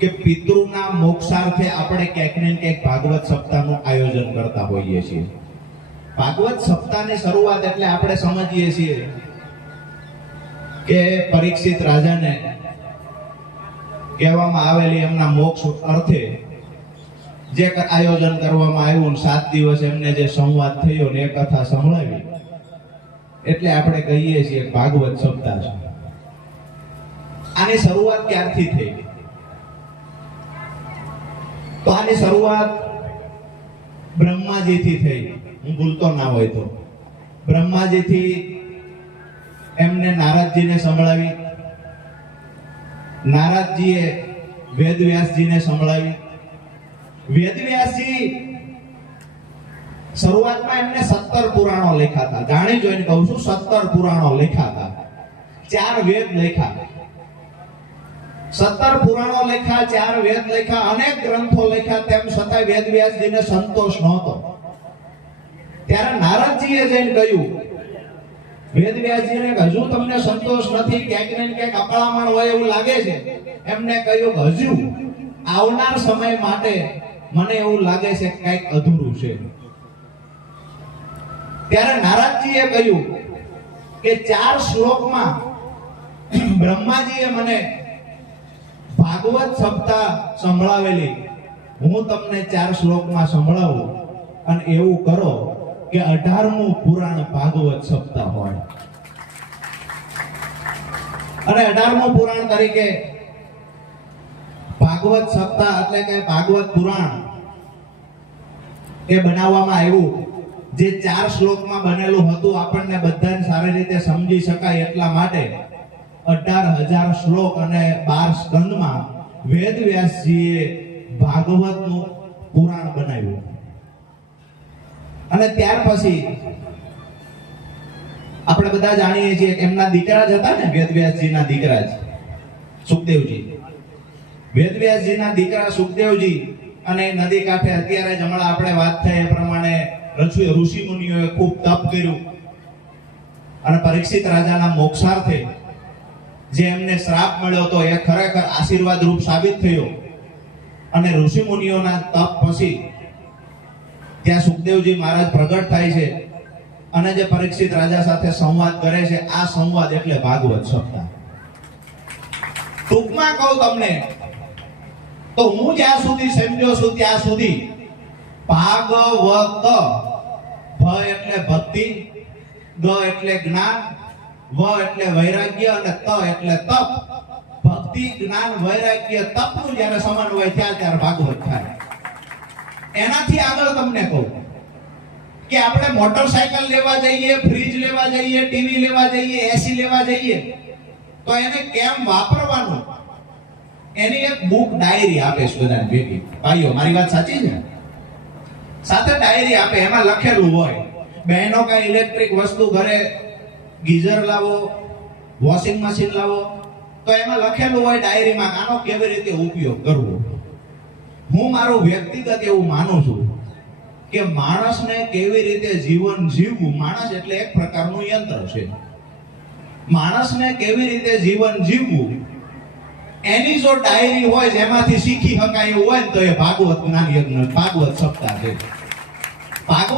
કે પિતૃના મોક્ષાર્થે આપણે ક્યાંક ને ક્યાંક ભાગવત સપ્તાહનું આયોજન કરતા હોઈએ છીએ. ભાગવત સપ્તાહની શરૂઆત એટલે આપણે સમજીએ છીએ કે પરીક્ષિત રાજાને કહેવામાં આવેલી એમના મોક્ષ અર્થે જે આયોજન કરવામાં આવ્યું સાત દિવસ એમને જે સંવાદ થયો ને એ કથા સંભળાવી. એટલે આપણે કહીએ છીએ ભાગવત સપ્તાહ આની શરૂઆત ક્યારથી થઈ? તો આની શરૂઆત બ્રહ્માજીથી થઈ. હું ભૂલતો ના હોય તો. બ્રહ્માજીથી એમને નારદજીને સંભળાવી. નારદજીએ વેદવ્યાસજીને સંભળાવી. વેદવ્યાસજી શરૂઆતમાં એમને સત્તર પુરાણો લખ્યા હતા. જાણી જોઈને કહું છું, સત્તર પુરાણો લખ્યા હતા. ચાર વેદ લખ્યા. સત્તર પુરાણો લખ્યા, ચાર વેદ લખ્યા, અનેક ગ્રંથો લખ્યા, તેમ છતાં વેદ વ્યાસજીને સંતોષ નહોતો. ત્યારે નારદજીએ જઈને કહ્યું વેદ વ્યાસજીને હજુ તમને સંતોષ નથી, ક્યાંક ને ક્યાંક અકળામણ હોય એવું લાગે છે. એમને કહ્યું, હજુ આવનાર સમય માટે મને એવું લાગે છે કંઈક અધૂરું છે. ત્યારે નારદજીએ કહ્યું કે ચાર શ્લોકમાં બ્રહ્માજીએ મને ભાગવત સપ્તાહ સંભળાવેલી. હું તમને ચાર શ્લોકમાં સંભળાવું અને એવું કરો કે અઢારમું પુરાણ ભાગવત સપ્તાહ હોય. અને અઢારમું પુરાણ તરીકે ભાગવત સપ્તાહ એટલે કે ભાગવત પુરાણ એ બનાવવામાં આવ્યું. જે ચાર શ્લોકમાં બનેલું હતું, આપણને બધાને સારી રીતે સમજી શકાય એટલા માટે અઢાર હજાર શ્લોક અને બાર સ્કંદમાં વેદ વ્યાસજીએ ભાગવતનું પુરાણ બનાવ્યું. અને ત્યાર પછી આપણે બધા જાણીએ છીએ એમના દીકરા જ હતા ને વેદવ્યાસજીના દીકરા જ. સુખદેવજી. વેદવ્યાસજીના દીકરા સુખદેવજી અને નદી કાંઠે અત્યારે જ હમણાં આપણે વાત થઈ એ પ્રમાણે ઋષિ ઋષિ મુનિઓએ ખૂબ તપ કર્યું. અને પરીક્ષિત રાજાના મોક્ષાર્થે જે એમને શ્રાપ મળ્યો હતો એ ખરેખર આશીર્વાદ રૂપ સાબિત થયો. અને ઋષિ મુનિઓના તપ પછી ત્યાં સુખદેવજી મહારાજ પ્રગટ થાય છે અને જે પરીક્ષિત રાજા સાથે સંવાદ કરે છે, આ સંવાદ એટલે ભાગવત સપ્તાહ. ટૂંકમાં કહું તમને, તો હું જ્યાં સુધી સમજ્યો છું ત્યાં સુધી ભાગવત ભ એટલે ભક્તિ, ગ એટલે જ્ઞાન વ એટલે વૈરાગ્ય અને ત એટલે તપ. ભક્તિ, જ્ઞાન, વૈરાગ્ય તપનું જ્યારે સમન્વય થયા ત્યારે ભાગવત થાય. એનાથી આગળ તમને કહું કે આપણે મોટરસાયકલ લેવા જઈએ, ફ્રીજ લેવા જઈએ, ટીવી લેવા જઈએ, એસી લેવા જઈએ, તો એને કેમ વાપરવાનું? એની એક બુક ડાયરી આપે છે બધાને ભેગી ભાઈઓ, મારી વાત સાચી છે? સાથે ડાયરી આપે, એમાં લખેલું હોય, બહેનો કઈ ઇલેક્ટ્રિક વસ્તુ ઘરે ગીઝર લાવો વોશિંગ મશીન લાવો, તો એમાં લખેલું હોય ડાયરીમાં આનો કેવી રીતે ઉપયોગ કરવો. હું મારું વ્યક્તિગત એવું માનું છું કે માણસને કેવી રીતે જીવન જીવવું, માણસ એટલે એક પ્રકારનું યંત્ર છે. માણસને કેવી રીતે જીવન જીવવું, એની જો ડાયરી હોય જેમાંથી શીખી શકાય એવું હોય ને તો એ ભાગવત જ્ઞાન યજ્ઞ, ભાગવત સપ્તાહ છે. ભાગવત